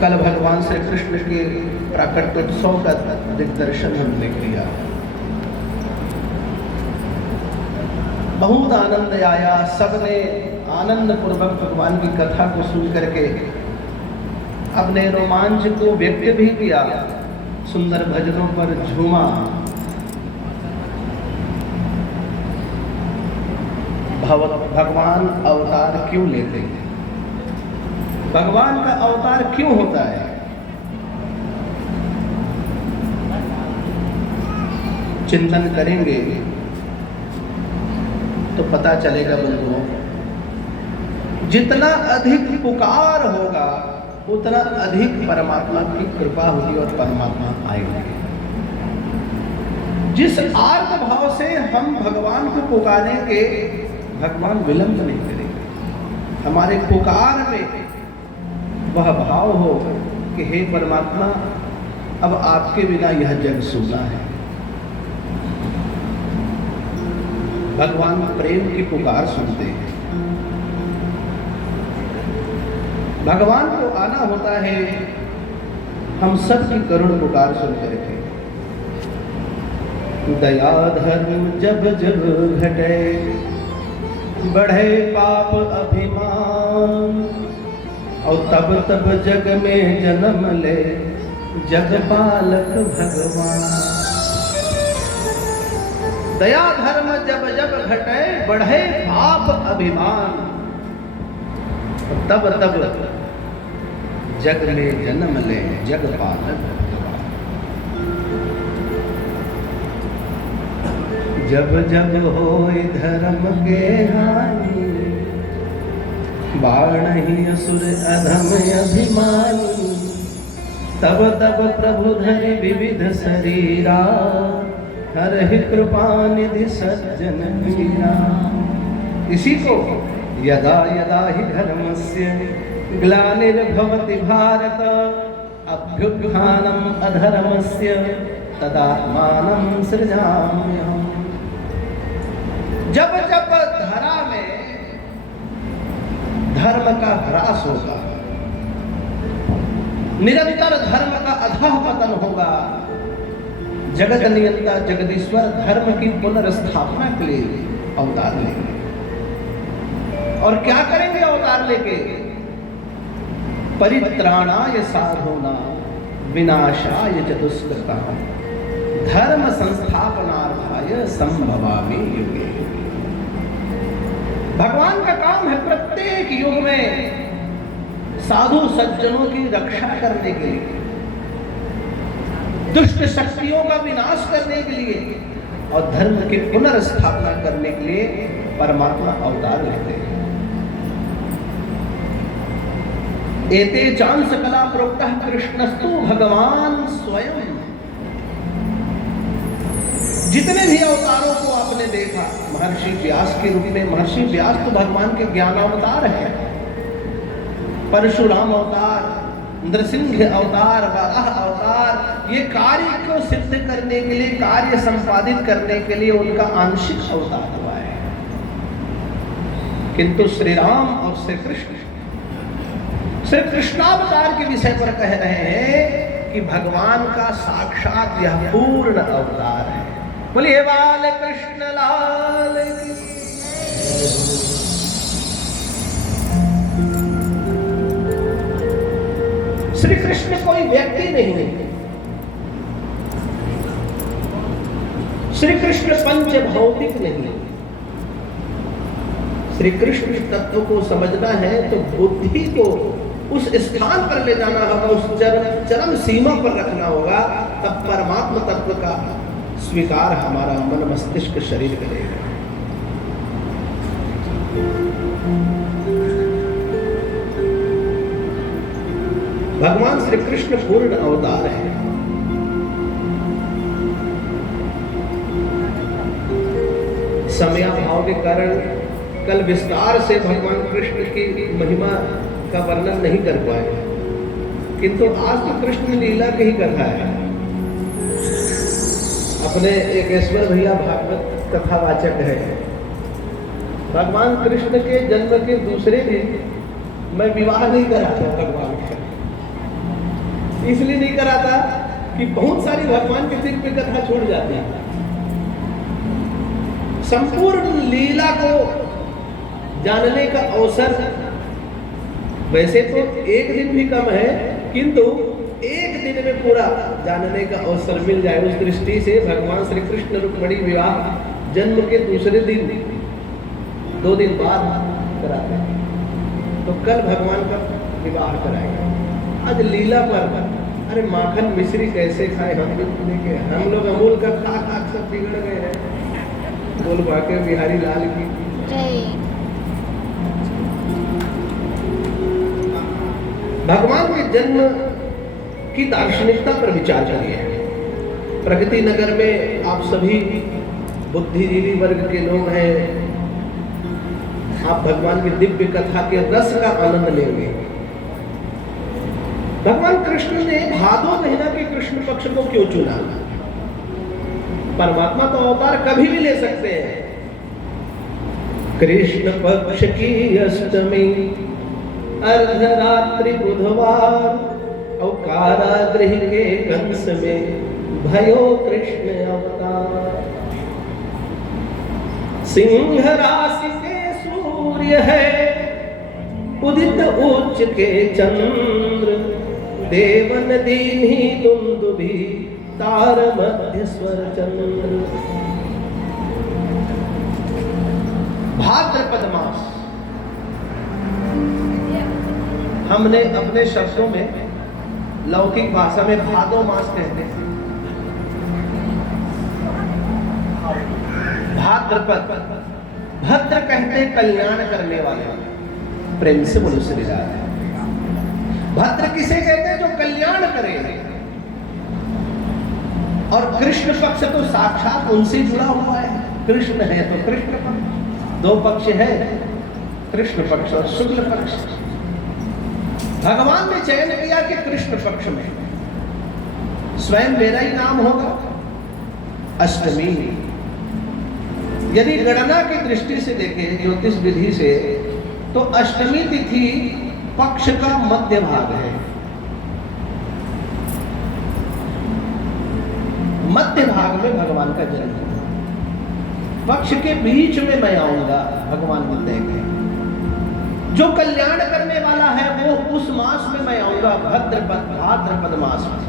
कल भगवान श्री कृष्ण के प्राकट्योत्सव का दिग्दर्शन हमने किया। बहुत आनंद आया, सबने आनंद पूर्वक भगवान की कथा को सुन करके अपने रोमांच को व्यक्त भी किया, सुंदर भजनों पर झूमा। भगवान अवतार क्यों लेते हैं, भगवान का अवतार क्यों होता है? चिंतन करेंगे तो पता चलेगा बंधुओं, जितना अधिक पुकार होगा उतना अधिक परमात्मा की कृपा होगी और परमात्मा आएंगे। जिस आर्त भाव से हम भगवान को पुकारेंगे, भगवान विलंब नहीं करेंगे। हमारे पुकार में वह भाव हो कि हे परमात्मा, अब आपके बिना यह जग सूना है। भगवान प्रेम की पुकार सुनते हैं। भगवान को आना होता है हम सब की करुण पुकार सुन करके। दया धर्म जब जब घटे, बढ़े पाप अभिमान, और तब तब जग में जन्म ले जगपालक भगवान। दया धर्म जब जब घटे, बढ़े पाप अभिमान, तब तब जग में जन्म ले जगपालक भगवान। जब जब होए धर्म के हानि, बाढ़हि असुर अधम अभिमानी, तब तब प्रभु धरि विविध शरीरा, हरहि कृपा निधि सज्जन मीरा। इसी को यदा यदा हि धर्मस्य ग्लानिर्भवति भारत, अभ्युत्थानम् अधर्मस्य तदात्मानं सृजाम्यहम्। जब जब धरा में धर्म का ह्रास होगा, निरंतर धर्म का अधः पतन होगा, जगत नियंता जगदीश्वर धर्म की पुनर्स्थापना के लिए अवतार लेंगे। और क्या करेंगे अवतार लेके? परित्राणाय साधूनां विनाशाय च दुष्कृतां, धर्म संस्थापनार्थाय संभवामि युगे। भगवान का काम है प्रत्येक युग में साधु सज्जनों की रक्षा करने के लिए, दुष्ट शक्तियों का विनाश करने के लिए और धर्म की पुनर्स्थापना करने के लिए परमात्मा अवतार लेते हैं। एते चांस कला प्रोक्तः कृष्णस्तु भगवान स्वयं। जितने भी अवतारों को आपने देखा, महर्षि व्यास के रूप में, महर्षि व्यास तो भगवान के ज्ञानावतार हैं। परशुराम अवतार, नृसिंह अवतार, वराह अवतार, ये कार्य को सिद्ध करने के लिए, कार्य संपादित करने के लिए उनका आंशिक अवतार हुआ है। किंतु श्री राम और श्री कृष्णावतार के विषय पर कह रहे हैं कि भगवान का साक्षात यह पूर्ण अवतार है। बोलिए बाल कृष्ण लाल की। श्री कृष्ण कोई व्यक्ति नहीं है। श्री कृष्ण पंच भौतिक नहीं है। श्री कृष्ण तत्व को समझना है तो बुद्धि को उस स्थान पर ले जाना होगा, उस चरम सीमा पर रखना होगा, तब परमात्मा तत्व का स्वीकार हमारा मन मस्तिष्क शरीर करेगा। भगवान श्री कृष्ण पूर्ण अवतार है। समयाभाव के कारण कल विस्तार से भगवान कृष्ण की महिमा का वर्णन नहीं कर पाए, किंतु आज तो कृष्ण लीला की ही कथा है। अपने एकेश्वर भैया भागवत कथावाचक है। भगवान कृष्ण के जन्म के दूसरे दिन मैं विवाह नहीं करा था भगवान का। इसलिए नहीं कराता कि बहुत सारी भगवान की दिव्य कथा छूट जाती है। संपूर्ण लीला को जानने का अवसर वैसे तो एक दिन भी कम है, किंतु एक दिन में पूरा जानने का अवसर मिल जाए, उस दृष्टि से भगवान श्री कृष्ण रुक्मिणी विवाह जन्म के दूसरे दिन 2 दिन बाद कराते हैं। तो कल भगवान का विवाह कराएंगे। आज लीला पर अरे माखन मिश्री कैसे खाए हम लोग अमूल का खा खा सब बिगड़ गए हैं। बोल बाके बिहारी लाल की भगवान के जन्म की दार्शनिकता पर विचार करिए। प्रगति नगर में आप सभी बुद्धिजीवी वर्ग के लोग हैं, आप भगवान की दिव्य कथा के रस का आनंद लेंगे। भगवान कृष्ण ने भादो महीना के कृष्ण पक्ष को क्यों चुना? परमात्मा तो अवतार कभी भी ले सकते हैं। कृष्ण पक्ष की अष्टमी अर्धरात्रि बुधवार और कारागृह के कंस में भयो कृष्ण अवतार। सिंह राशि से सूर्य है, उदित उच्च के चंद्र, देवन दीन्ही दुंदुभि तार मध्य स्वर चंद्र। भाद्रपद मास हमने अपने शब्दों में लौकिक भाषा में भादो मास कहते हैं। भाद्रपद, भद्र कहते हैं कल्याण करने वाले। प्रेम से बोलो श्री राधे। भद्र किसे कहते हैं? जो कल्याण करे। और कृष्ण पक्ष तो साक्षात उनसे जुड़ा हुआ है। कृष्ण है तो कृष्ण पक्ष, 2 पक्ष है, कृष्ण पक्ष और शुक्ल पक्ष। भगवान ने चयन किया कि कृष्ण पक्ष में स्वयं मेरा ही नाम होगा। अष्टमी, यदि गणना की दृष्टि से देखें ज्योतिष विधि से, तो अष्टमी तिथि पक्ष का मध्य भाग है। मध्य भाग में भगवान का जन्म, पक्ष के बीच में मैं आऊंगा। भगवान बोलते हैं जो कल्याण करने वाला है वो उस मास में मैं आऊंगा, भाद्रपद मास में।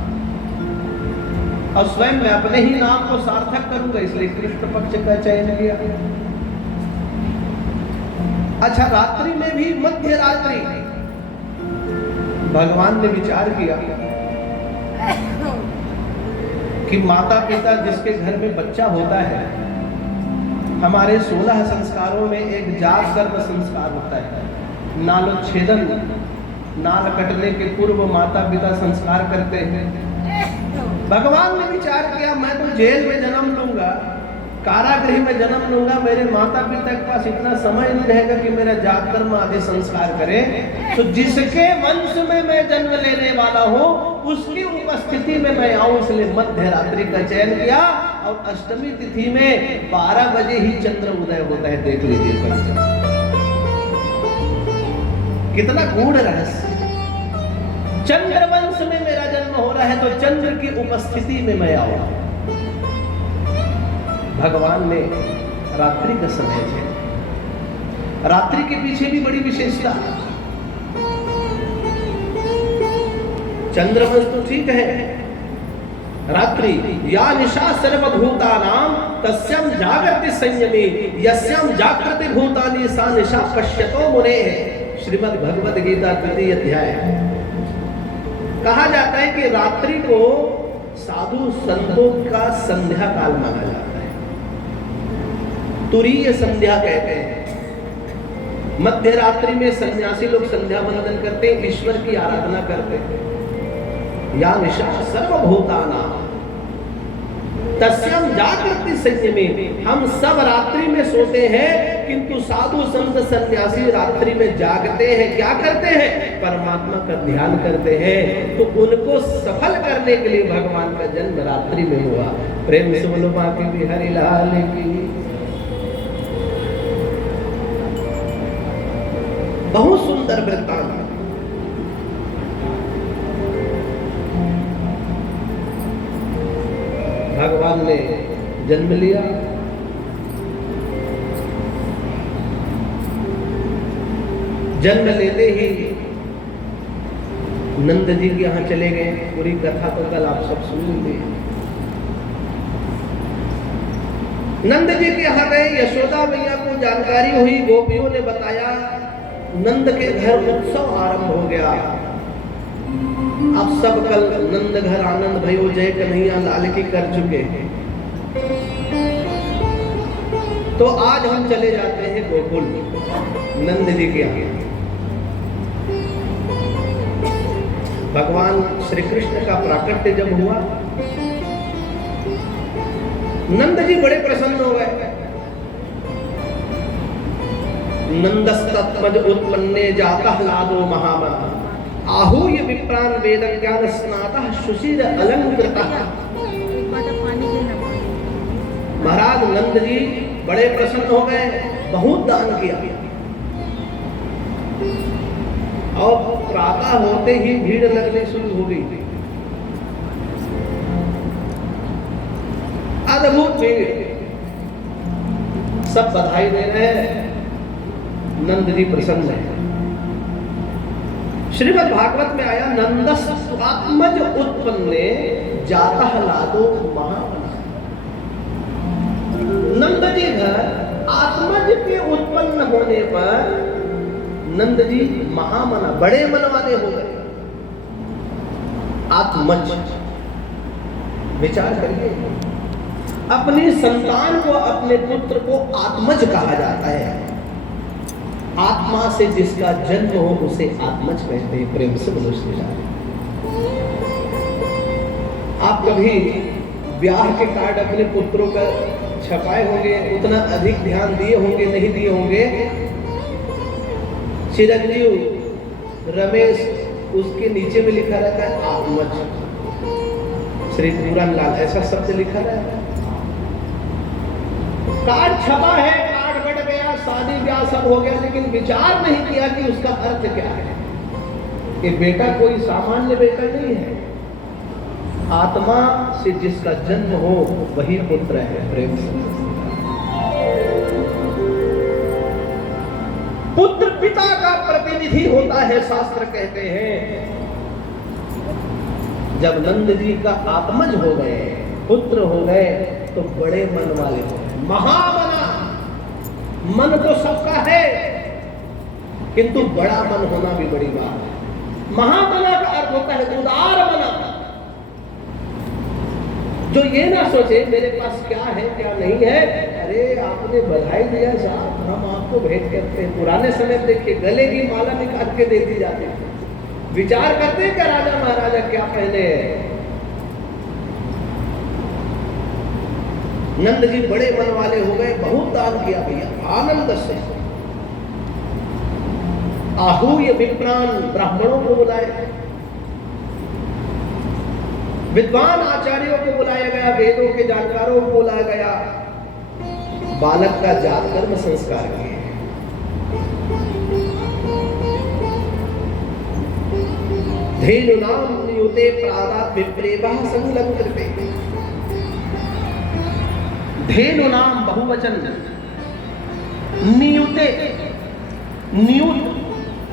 और स्वयं मैं अपने ही नाम को सार्थक करूंगा, इसलिए कृष्ण पक्ष का चयन किया। अच्छा, रात्रि में भी मध्य रात्रि भगवान ने विचार किया कि माता पिता जिसके घर में बच्चा होता है, हमारे 16 संस्कारों में एक जाग कर्म संस्कार होता है, नालोच्छेदन। नाल कटने के पूर्व माता पिता संस्कार करते हैं। भगवान ने विचार किया मैं तो जेल में जन्म लूंगा, कारागृह में जन्म लूंगा, मेरे माता पिता के पास इतना समय नहीं रहेगा कि मेरा जाग कर्म आदि संस्कार करें। तो जिसके वंश में मैं जन्म लेने वाला हूँ उसकी उपस्थिति में मैं आऊं, इसलिए मध्य रात्रि का चयन किया। और अष्टमी तिथि में 12 बजे ही चंद्र उदय होता है। देख लीजिए कितना गूढ़ रहस्य। चंद्रवंश में मेरा जन्म हो रहा है तो चंद्र की उपस्थिति में मैं आऊंगा। भगवान ने रात्रि का समय है। रात्रि के पीछे भी बड़ी विशेषता है। चंद्रवंश तो ठीक है, रात्रि या निशा सर्वभूतानां तस्यां जागृति संयमी यस्यां जागृति भूतानि सा निशा पश्यतो मुनेः। श्रीमद् भगवद गीता 3 अध्याय। कहा जाता है कि रात्रि को साधु संतों का संध्या काल माना जाता है, तुरीय संध्या कहते हैं। मध्य रात्रि में सन्यासी लोग संध्या वंदन करते हैं, ईश्वर की आराधना करते हैं। या निशा सर्वभूतानां तस्यां जागृति संयमी। हम सब रात्रि में सोते हैं, किंतु साधु संत सन्यासी रात्रि में जागते हैं। क्या करते हैं? परमात्मा का ध्यान करते हैं। तो उनको सफल करने के लिए भगवान का जन्म रात्रि में हुआ। प्रेम से बोलो बाकी बिहारी लाल की। बहुत सुंदर वृत्तांत। भगवान ने जन्म लिया। जन्म लेते ही नंद जी के यहाँ चले गए। पूरी कथा तो कल आप सब सुन लीजिए। नंद जी के यहाँ गए, यशोदा मैया को जानकारी हुई, गोपियों ने बताया, नंद के घर उत्सव आरंभ हो गया। अब सब कल नंद घर आनंद भयो जय कन्हैया लाल की कर चुके हैं, तो आज हम चले जाते हैं गोकुल नंद जी के यहाँ। भगवान श्री कृष्ण का प्राकट्य जब हुआ, नंद जी बड़े प्रसन्न हो गए। नंदस्तत्मज उत्पन्ने जातः लादो महामना, आहूय विप्रान वेद ज्ञान स्नातः सुशील अलंकृतः। महाराज नंद जी बड़े प्रसन्न हो गए, बहुत दान किया। और प्रातः होते ही भीड़ लगनी शुरू हो गई। अद्भुत भीड़, सब बधाई दे रहे हैं, नंद जी प्रसन्न है। श्रीमद् भागवत में आया, नंदस्त्वात्मज उत्पन्ने जातः लादो महामना। नंद जी घर आत्मज के उत्पन्न होने पर नंद जी महामना, बड़े मन वाले हो गए। आत्मज, विचार करिए, अपनी संतान को, अपने पुत्र को आत्मज कहा जाता है। आत्मा से जिसका जन्म हो उसे आत्मज कहते हैं। प्रेम से मनुष्य जाने। आप कभी ब्याह के कार्ड अपने पुत्रों का छपाए होंगे, उतना अधिक ध्यान दिए होंगे, नहीं दिए होंगे। चिरंजीव रमेश, उसके नीचे में लिखा रहता है आत्मज। श्री पूरन लाल, ऐसा शब्द लिखा रहता है। कार्ड छपा है, कार्ड बट गया, शादी ब्याह सब हो गया, लेकिन विचार नहीं किया कि उसका अर्थ क्या है। कि बेटा कोई सामान्य बेटा नहीं है, आत्मा से जिसका जन्म हो वही पुत्र है। प्रेम से पुत्र पिता का प्रतिनिधि होता है, शास्त्र कहते हैं। जब नंद जी का आत्मज हो गए, पुत्र हो गए, तो बड़े मन वाले हो गए। महामना, मन तो सबका है, किंतु बड़ा मन होना भी बड़ी बात है। महामना का अर्थ होता है उदार मना, जो ये ना सोचे मेरे पास क्या है क्या नहीं है। अरे आपने बधाई दिया साहब, हम आपको भेंट करते हैं। पुराने समय देखिए, गले की माला निकाल के दे दी जाती है। विचार करते हैं क्या राजा महाराजा क्या पहने हैं। नंद जी बड़े मन वाले हो गए, बहुत दान किया भैया, आनंद से। आहूय विप्रान, ब्राह्मणों को बुलाए, विद्वान आचार्यों को बुलाया गया, वेदों के जानकारों को बुलाया गया। बालक का जात कर्म संस्कार किए। धेनु नाम नियुते प्रादात् विप्रेभः संलंकृते। धेनु नाम बहुवचन, नियुते,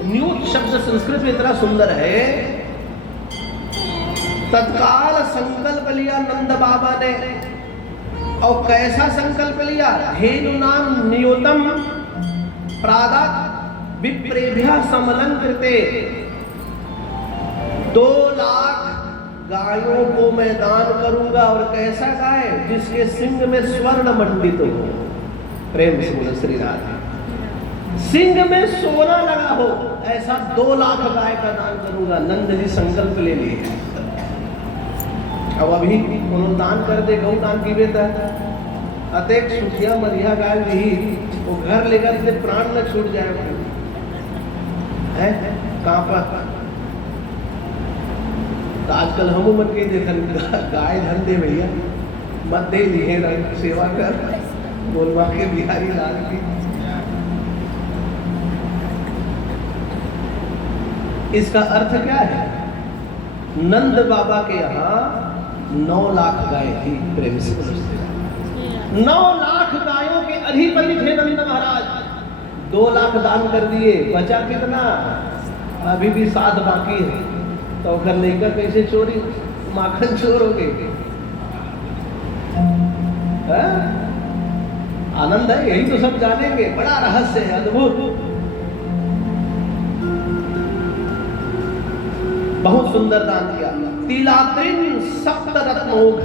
न्यूत शब्द संस्कृत में इतना सुंदर है। तत्काल संकल्प लिया नंद बाबा ने, और कैसा संकल्प लिया। धेनु नाम नियुतम प्रादात् विप्रेभ्यः समलंकृते। 2 लाख गायों को मैं दान करूंगा, और कैसा गाय, जिसके सिंग में स्वर्ण मंडित हो। प्रेम से बोलो श्री राधे। सिंग में सोना लगा हो, ऐसा 2 लाख गाय का दान करूंगा। नंद जी संकल्प ले लिए। अब अभी उन्होंने दान कर दे, गौ दान की बेटा अतेक सुखिया मरिया गाय भी, वो घर लेकर से प्राण न छूट जाए है कहां पर। तो आजकल हम मत के देखन गाय धन दे भैया, मत दे लिए सेवा कर, बोलवा के बिहारी लाल की। इसका अर्थ क्या है। नंद बाबा के यहाँ 9 लाख गाय थी। प्रेम से 9 लाख गायों के अधिपति थे नंद महाराज। 2 लाख दान कर दिए, बचा कितना? अभी भी 7 बाकी है। तो कर लेकर कैसे चोरी, माखन चोर हो गए। आनंद है, यही तो सब जानेंगे। बड़ा रहस्य है, अद्भुत, बहुत सुंदर दान किया। तिलात्रिन सप्त रत्नोघ,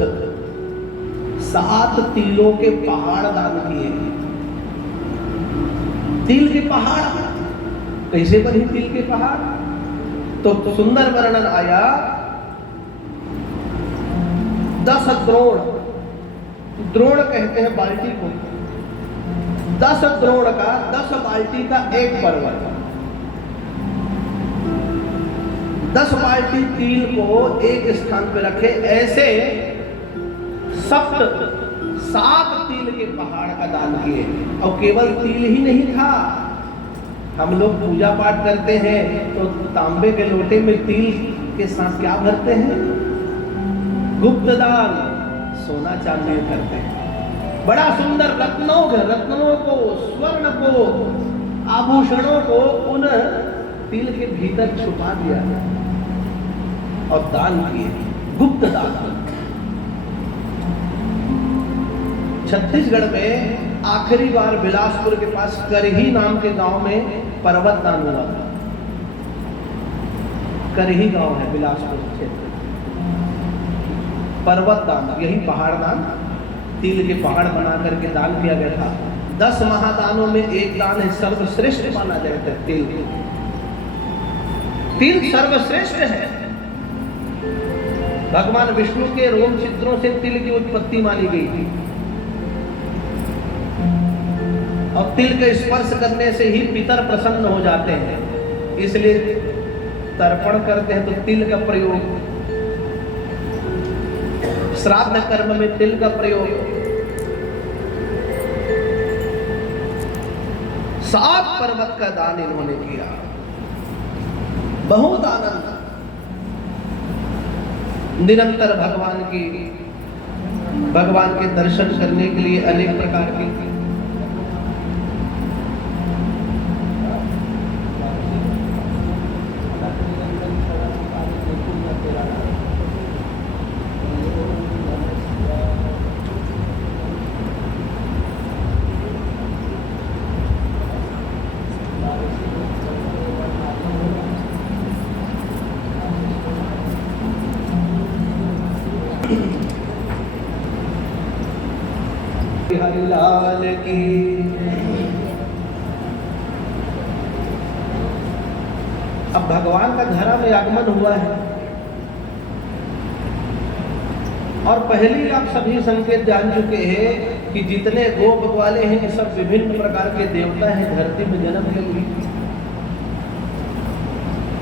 7 तिलों के पहाड़ दान किए। तिल के पहाड़ कैसे बने? तिल के पहाड़ तो सुंदर वर्णन आया। 10 द्रोण, द्रोण कहते हैं बाल्टी को, 10 द्रोण का 10 बाल्टी का एक पर्वत, 10 बाल्टी तिल को एक स्थान पे रखे। ऐसे 7 तिल के पहाड़ का दान किए। और केवल तिल ही नहीं था, हम लोग पूजा पाठ करते हैं तो तांबे के लोटे में तिल के साथ क्या भरते हैं? गुप्त दान, सोना चांदी करते हैं। बड़ा सुंदर रत्नों को, स्वर्ण को, आभूषणों को उन तिल के भीतर छुपा दिया और दान किए, गुप्त दान। छत्तीसगढ़ में आखिरी बार बिलासपुर के पास करही नाम के गांव में पर्वत दान हुआ था। करही गांव है बिलासपुर क्षेत्र, पर्वत दान, यही पहाड़ दान, तिल के पहाड़ बना करके दान किया गया था। 10 महादानों में एक दान है, सर्वश्रेष्ठ माना जाता है तिल। तिल सर्वश्रेष्ठ है। भगवान विष्णु के रोम छिद्रों से तिल की उत्पत्ति मानी गई थी और तिल के स्पर्श करने से ही पितर प्रसन्न हो जाते हैं, इसलिए तर्पण करते हैं तो तिल का प्रयोग, श्राद्ध कर्म में तिल का प्रयोग। 7 पर्वत का दान इन्होंने किया। बहुत आनंद, निरंतर भगवान के दर्शन करने के लिए अनेक प्रकार की हरिलाल की। अब भगवान का धरा में आगमन हुआ है और पहले ही आप सभी संकेत जान चुके हैं कि जितने गोप वाले हैं सब विभिन्न प्रकार के देवता हैं धरती में जन्म ले लिए।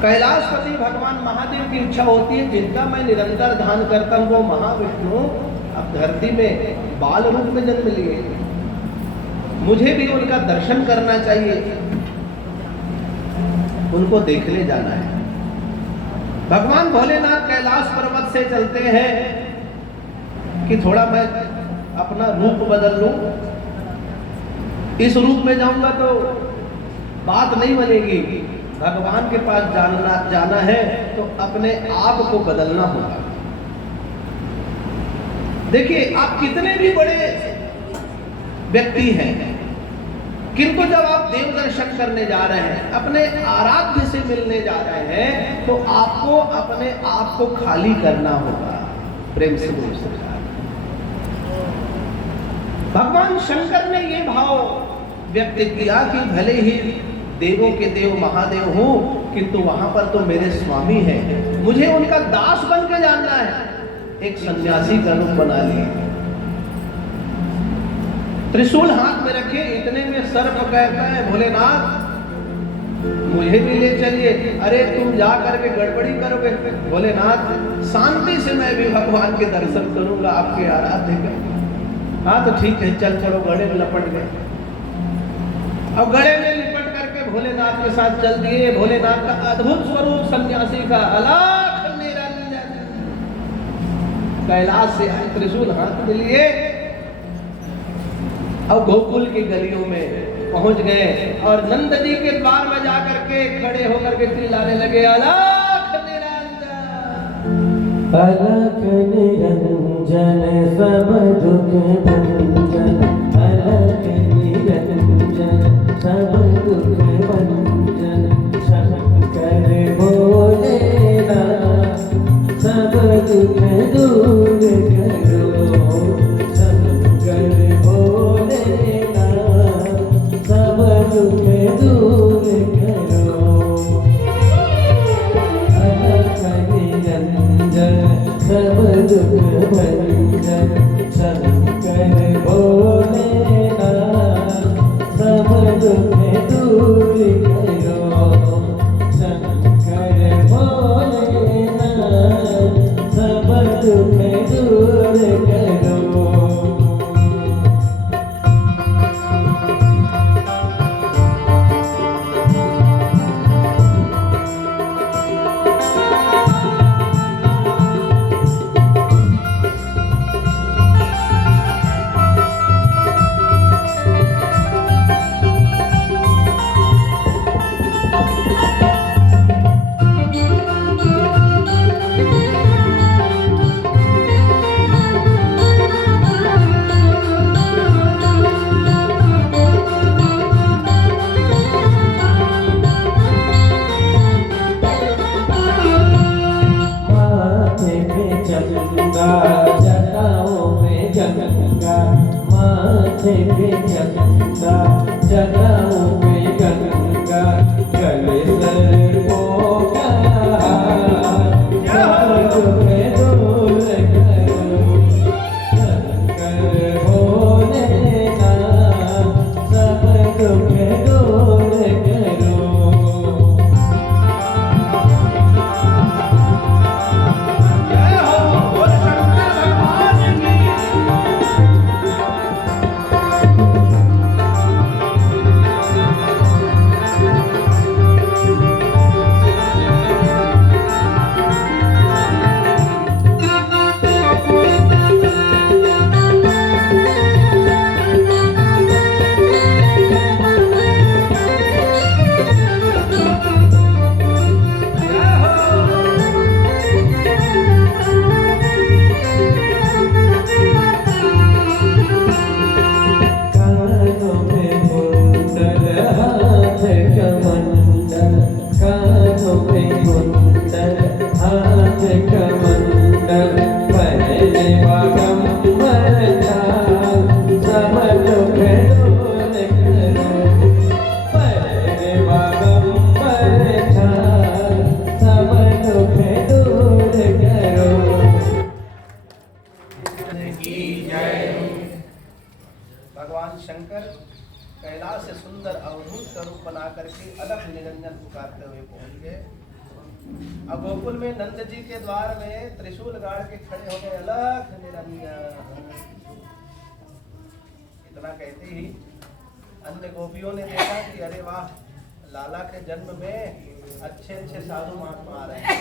कैलाशपति भगवान महादेव की इच्छा होती है जिनका मैं निरंतर ध्यान करता हूँ वो महाविष्णु अब धरती में बाल रूप में जन्म लिए, मुझे भी उनका दर्शन करना चाहिए, उनको देखने जाना है। भगवान भोलेनाथ कैलाश पर्वत से चलते हैं कि थोड़ा मैं अपना रूप बदल लूं, इस रूप में जाऊंगा तो बात नहीं बनेगी, भगवान के पास जाना है तो अपने आप को बदलना होगा। देखिए आप कितने भी बड़े व्यक्ति हैं, किंतु जब आप देव दर्शन करने जा रहे हैं, अपने आराध्य से मिलने जा रहे हैं, तो आपको अपने आप को खाली करना होगा। प्रेम से बोल सकता है। भगवान शंकर ने ये भाव व्यक्त किया कि भले ही देवों के देव महादेव हूं, किंतु वहां पर तो मेरे स्वामी हैं, मुझे उनका दास बन के जानना है। एक सन्यासी का रूप बना लिए, त्रिशूल हाथ में रखे, इतने में सर्प कहता है भोलेनाथ मुझे भी ले चलिए। अरे तुम जा करके गड़बड़ी करोगे। भोलेनाथ शांति से मैं भी भगवान के दर्शन करूंगा, आपके आराध्य का। हाँ तो ठीक है, चल चलो। गड़े में लपट गए और गड़े में लिपट करके भोलेनाथ के साथ चल दिए। भोलेनाथ का अद्भुत स्वरूप सन्यासी का अलग निरंजन, कैलाश से आए, त्रिशूल हाथ में लिए और गोकुल की गलियों में पहुंच गए और नंद जी के द्वार में जाकर के खड़े होकर के चिल्लाने लगे, अलख निरंजन, अलख निरंजन सब दुख भंजन, अलख निरंजन सब दुख भंजन, शंकर भोलेनाथ सब दुख दूर करो, शंकर भोलेनाथ सब दुख दूर करो। अलख निरंजन सब दुख भंजन, शंकर भोलेनाथ सब दुख दूर करो, शंकर भोलेनाथ सब दुख दूर करो। जटाओं में गंगा, माथे पे चंदा, जटाओं में गंगा, गले सर्पों का हार, सब दुख दूर करो, शंकर भोलेनाथ सब दुख दूर करो। भगवान शंकर कैलाश से सुंदर अवधूत स्वरूप बना करके अलख निरंजन पुकारते हुए पहुंच गए। अब गोकुल में नंद जी के द्वार में त्रिशूल गाड़ के खड़े हो गए, अलख निरंजन। इतना कहते ही अन्य गोपियों ने देखा कि अरे वाह, लाला के जन्म में अच्छे अच्छे साधु महात्मा आ रहे हैं,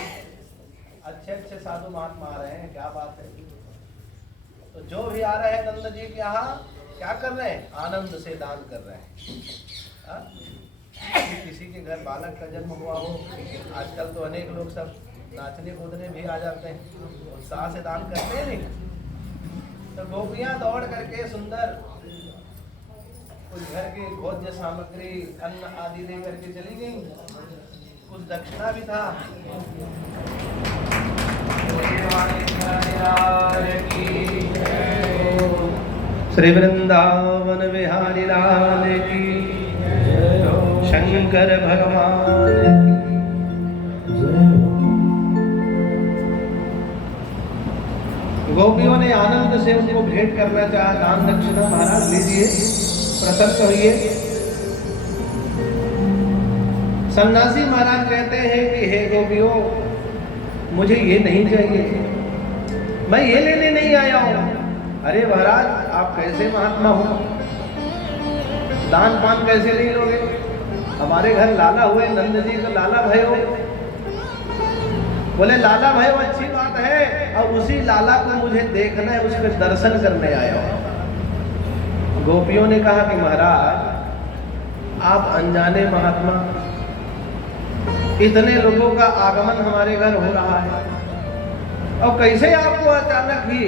अच्छे अच्छे साधु महात्मा आ रहे हैं, क्या बात है। तो जो भी आ रहे हैं नंद जी के यहाँ क्या कर रहे हैं, आनंद से दान कर रहे हैं। किसी के घर बालक का जन्म हुआ हो, आजकल तो अनेक लोग सब नाचने कूदने भी आ जाते हैं, उत्साह से दान करते हैं नहीं। तो गोपियां दौड़ करके सुंदर कुछ घर की भोज्य सामग्री, अन्न आदि दे करके चली गई, कुछ दक्षिणा भी था। श्री वृंदावन विहारी लाल की, शंकर भगवान की। गोपियों ने आनंद से उनको भेंट करना चाहा, दान दक्षिणा महाराज लीजिए, प्रसन्न होइए। सन्यासी महाराज कहते हैं कि हे गोपियों, मुझे ये नहीं चाहिए, मैं ये लेने नहीं आया हूं। अरे महाराज, आप कैसे महात्मा हो, दान पान कैसे नहीं लोगे? हमारे घर लाला हुए, नंद जी को लाला भयो। बोले लाला भयो अच्छी बात है, और उसी लाला को मुझे देखना है, उसके दर्शन करने आया हूं। गोपियों ने कहा कि महाराज आप अनजाने महात्मा, इतने लोगों का आगमन हमारे घर हो रहा है और कैसे आपको अचानक ही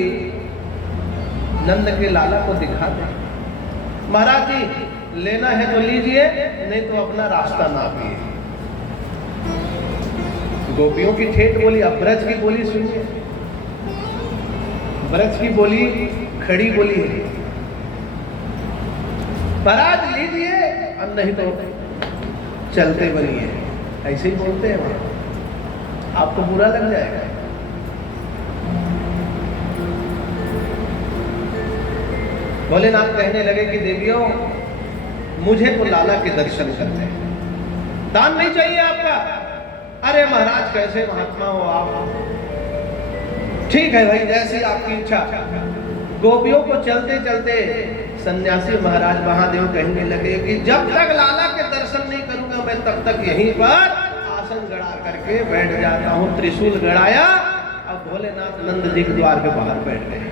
नंद के लाला को दिखा दे। महाराज जी लेना है तो लीजिए, नहीं तो अपना रास्ता नापिए। गोपियों की ठेठ बोली, अब ब्रज की बोली सुनिए। ब्रज की बोली खड़ी बोली है, महाराज लीजिए और नहीं तो चलते बनिए। ऐसे ही बोलते हैं वहां, आपको बुरा लग जाएगा। भोलेनाथ कहने लगे कि देवियों मुझे तो लाला के दर्शन करने हैं, दान नहीं चाहिए आपका। अरे महाराज कैसे महात्मा हो आप, ठीक है भाई जैसी आपकी इच्छा। गोपियों को चलते चलते सन्यासी महाराज महादेव कहने लगे कि जब तक लाला के दर्शन नहीं करूंगा मैं तब तक यहीं पर आसन गड़ा करके बैठ जाता हूं। त्रिशूल गड़ाया, अब भोलेनाथ नंद जी के द्वार के बाहर बैठ गए।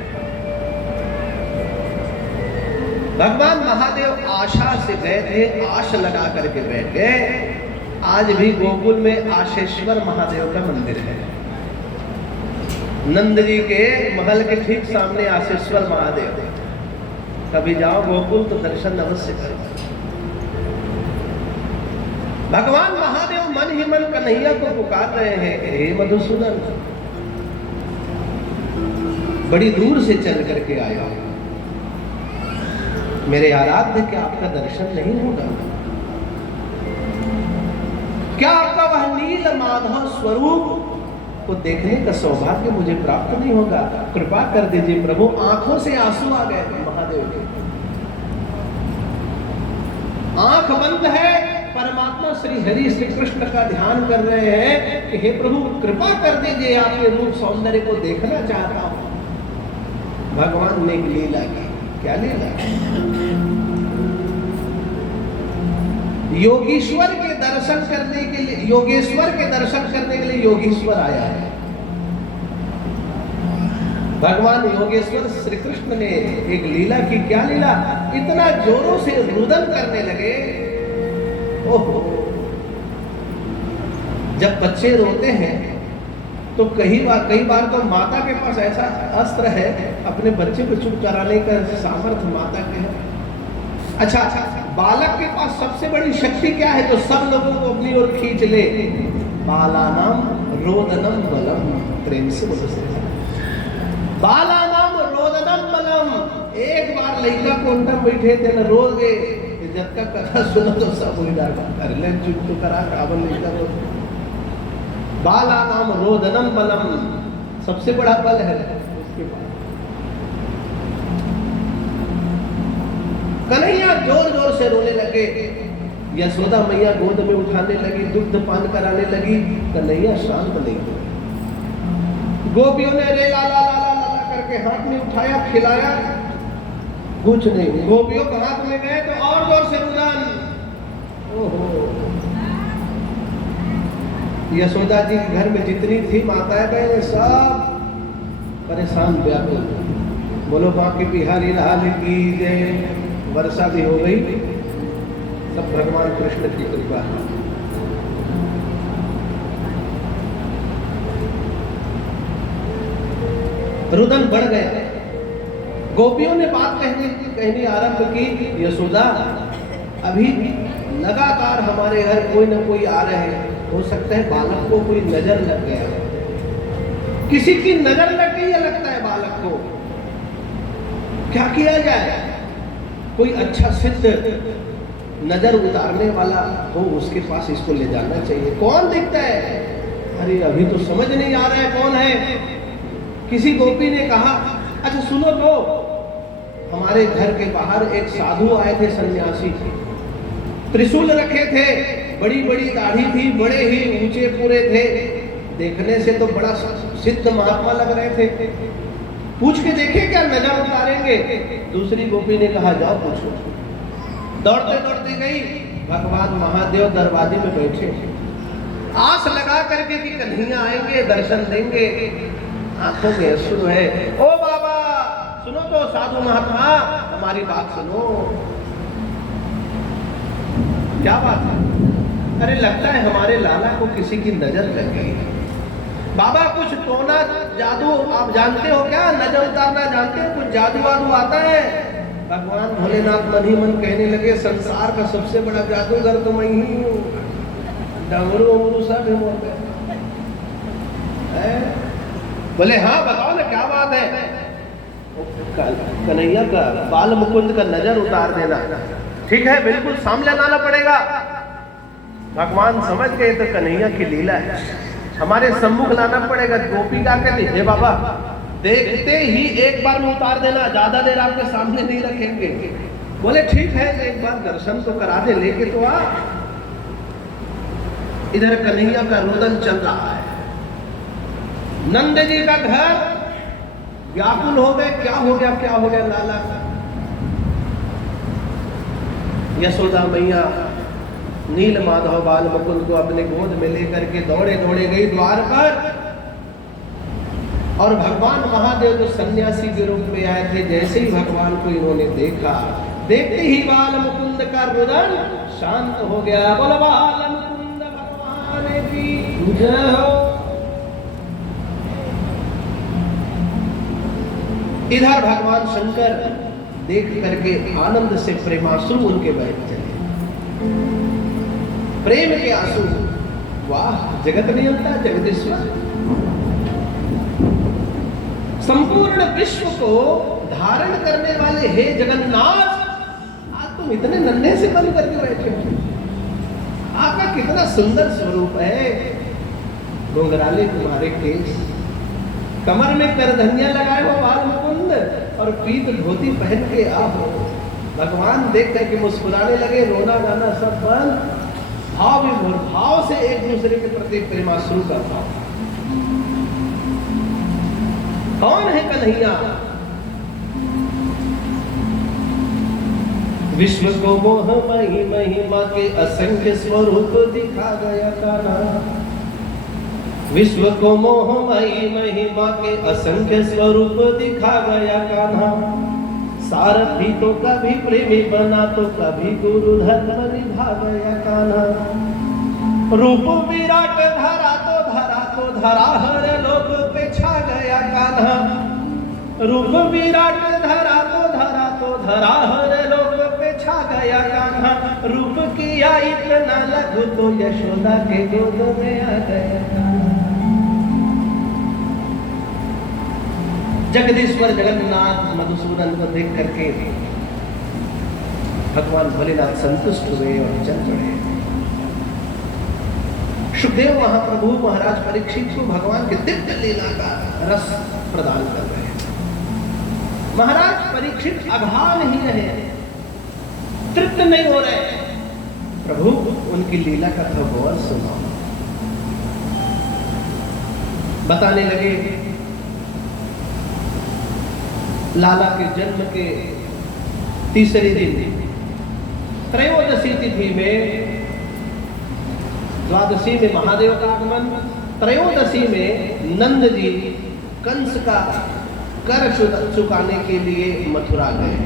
भगवान महादेव आशा से गए थे, आश लगा करके बैठ गए। आज भी गोकुल में आशेश्वर महादेव का मंदिर है। नंद जी के महल के ठीक सामने आशेश्वर महादेव। कभी जाओ गोकुल तो दर्शन अवश्य करो। भगवान महादेव मन ही मन कन्हैया को पुकार रहे हैं, हे मधुसूदन बड़ी दूर से चल करके आया, मेरे आराध्य क्या आपका दर्शन नहीं होगा? क्या आपका वह नील माधव स्वरूप को देखने का सौभाग्य मुझे प्राप्त नहीं होगा? कृपा कर दीजिए प्रभु। आंखों से आंसू आ गए महादेव के, आंख बंद है, परमात्मा श्री हरि श्री कृष्ण का ध्यान कर रहे हैं कि हे प्रभु कृपा कर दीजिए, आपके रूप सौंदर्य को देखना चाहता हूं। भगवान ने एक लीला की। क्या लीला? योगेश्वर के दर्शन करने के लिए, योगेश्वर के दर्शन करने के लिए योगेश्वर आया है। भगवान योगेश्वर श्री कृष्ण ने एक लीला की। क्या लीला? इतना जोरों से रुदन करने लगे। ओहो, जब बच्चे रोते हैं तो कई बार तो माता के पास ऐसा अस्त्र है, अपने बच्चे को चुप कराने का सामर्थ्य माता के है। अच्छा, बालक के पास सबसे बड़ी शक्ति क्या है जो सब लोगों को अपनी ओर खींच ले? बालानाम रोदनम बलम। प्रेम से बोलो से, बालानाम रोदनम बलम। एक बार लड़का को उनका बैठे थे न रोज गए, जब का कथा सुनो तो सब कर ले चुप तो करा काबल लड़का रो। बालानाम रोदनम बलम, सबसे बड़ा बल है उसके पास। कन्हैया जोर जोर से रोने लगे। यशोदा मैया गोद में उठाने लगी, दुग्ध पान कराने लगी। कन्हैया शांत नहीं हुए। गोपियों ने रे लाला लाला लाला करके हाथ में उठाया, खिलाया, कुछ नहीं। गोपियों के हाथ में गए तो और जोर से रुदन। ओहो, यशोदा जी के घर में जितनी थी माताएं बहनें सब परेशान व्याकुल। बोलो बाकी बिहारी लाल की जय। वर्षा भी हो गई, सब भगवान कृष्ण की कृपा है। रुदन बढ़ गया। गोपियों ने बात कहनी आरंभ की। यशोदा अभी लगातार हमारे घर कोई न कोई आ रहे हैं, हो सकता है बालक को कोई नजर लग गया, किसी की नजर लग गई है लगता है बालक को। क्या किया जाए? कोई अच्छा सिद्ध नजर उतारने वाला हो, उसके पास इसको ले जाना चाहिए। कौन दिखता है? अरे अभी तो समझ नहीं आ रहा है कौन है। किसी गोपी ने कहा अच्छा सुनो तो, हमारे घर के बाहर एक साधु आए थे, सन्यासी, त्रिशूल रखे थे, बड़ी बड़ी दाढ़ी थी, बड़े ही ऊंचे पूरे थे, देखने से तो बड़ा सिद्ध महात्मा लग रहे थे। पूछ के देखे क्या नजर उतारेंगे? दूसरी गोपी ने कहा जाओ पूछो। दौड़ते दौड़ते गई, भगवान महादेव दरवाजे में बैठे, आस लगा करके कि कन्हैया आएंगे दर्शन देंगे। आंखों में अश्रु है। ओ बाबा सुनो तो, साधु महात्मा हमारी बात सुनो। क्या बात है? अरे लगता है हमारे लाला को किसी की नजर लग गई। बाबा कुछ टोना जादू आप जानते हो क्या? नजर उतारना जानते हो? कुछ जादू वादू आता है? भगवान भोलेनाथ मन ही मन कहने लगे, संसार का सबसे बड़ा जादूगर तो मैं ही हूँ। डमरू उमरू सब हो गए। बोले हाँ बताओ ना क्या बात है? कन्हैया का बाल मुकुंद का नजर उतार देना। ठीक है बिल्कुल सामने लाना पड़ेगा। भगवान समझ गए तो कन्हैया की लीला है, हमारे सम्मुख लाना पड़ेगा। गोपिका कहती हे बाबा देखते ही एक बार में उतार देना, ज्यादा देर आपके सामने नहीं रखेंगे। बोले ठीक है एक बार दर्शन तो करा दे, लेके तो आ। इधर कन्हैया का रोदन चल रहा है, नंद जी का घर व्याकुल हो गए। क्या हो गया क्या हो गया लाला? यशोदा मैया नील माधव बाल मुकुंद को अपने गोद में लेकर के दौड़े दौड़े गई द्वार पर। और भगवान महादेव जो सन्यासी के रूप में आए थे, जैसे ही भगवान को इन्होंने देखा, देखते ही बाल मुकुंद का रुदन शांत हो गया। बोलो बाल मुकुंद भगवान की जय हो। इधर भगवान शंकर देख करके आनंद से प्रेमाश्रु उनके बैठ चले, प्रेम के आंसू। वाह जगत नियंता जगदीश्वर, संपूर्ण विश्व को धारण करने वाले हे जगन्नाथ, आज तुम इतने नन्हे से बन करके बैठे हो। आपका कितना सुंदर स्वरूप है। घुंघराले तुम्हारे केस, कमर में करधनिया लगाए हो बाल मुकुंद, और पीत धोती पहन के आप हो। भगवान देख करके मुस्कुराने लगे, रोना गाना सब बंद। भाव विभोर भाव से एक दूसरे के प्रति प्रेमाश्रु का भाव। कौन है कन्हैया? विश्व को मोहमयी महिमा के असंख्य स्वरूप दिखा गया कान्हा। विश्व को मोहमयी महिमा के असंख्य स्वरूप दिखा गया कान्हा। सारथी तो कभी प्रेमी बना तो कभी गुरु धर्म निभा गया कान्हा। रूप विराट धरा तो धरा हर लोक पे छा गया कान्हा। रूप विराट धरा तो धरा हर लोक पे छा गया कान्हा। रूप किया इतना लघु तो यशोदा के गोद में आ गया कान्हा। जगदीश्वर जगन्नाथ मधुसूदन को देख करके भगवान भोलेनाथ संतुष्ट हुए और चल पड़े। सुखदेव महाप्रभु महाराज परीक्षित को भगवान के दिव्य लीला का रस प्रदान कर रहे हैं। महाराज परीक्षित अघा नहीं रहे, तृप्त नहीं हो रहे। प्रभु उनकी लीला का खबर सुना। बताने लगे लाला के जन्म के तीसरे दिन त्रयोदशी तिथि में, द्वादशी में महादेव का आगमन, त्रयोदशी में नंद जी कंस का कर चुकाने के लिए मथुरा गए।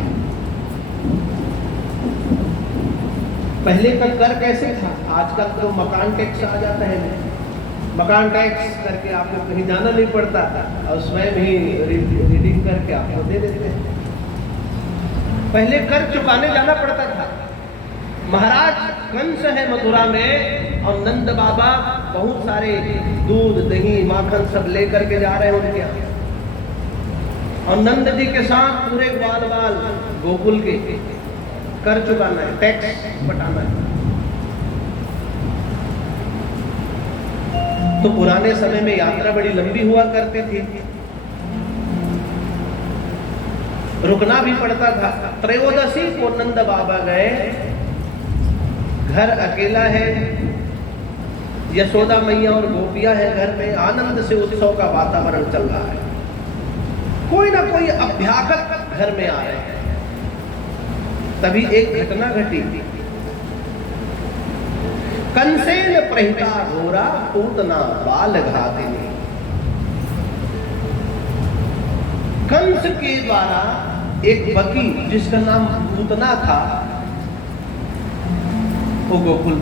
पहले का कर कैसे था? आजकल तो मकान टैक्स आ जाता है, मकान टैक्स करके आपको कहीं जाना नहीं पड़ता और स्वयं ही रीडिंग करके आपको दे देते हैं। पहले कर चुकाने जाना पड़ता था। महाराज कंस है मथुरा में और नंद बाबा बहुत सारे दूध दही माखन सब लेकर के जा रहे हैं उनके यहाँ, और नंद जी के साथ पूरे बाल बाल गोकुल के कर चुकाना है, टैक्स बटाना है। तो पुराने समय में यात्रा बड़ी लंबी हुआ करती थी, रुकना भी पड़ता था। त्रयोदशी को नंद बाबा गए, घर अकेला है, यशोदा मैया और गोपियां है घर में, आनंद से उत्सव का वातावरण चल रहा है। कोई ना कोई अभ्यागत घर में आ रहे हैं। तभी एक घटना घटी। कंसेन प्रहिता घोरा पूतना बाल घातिनी। कंस के द्वारा एक बकी जिसका नाम पूतना था वो गोकुल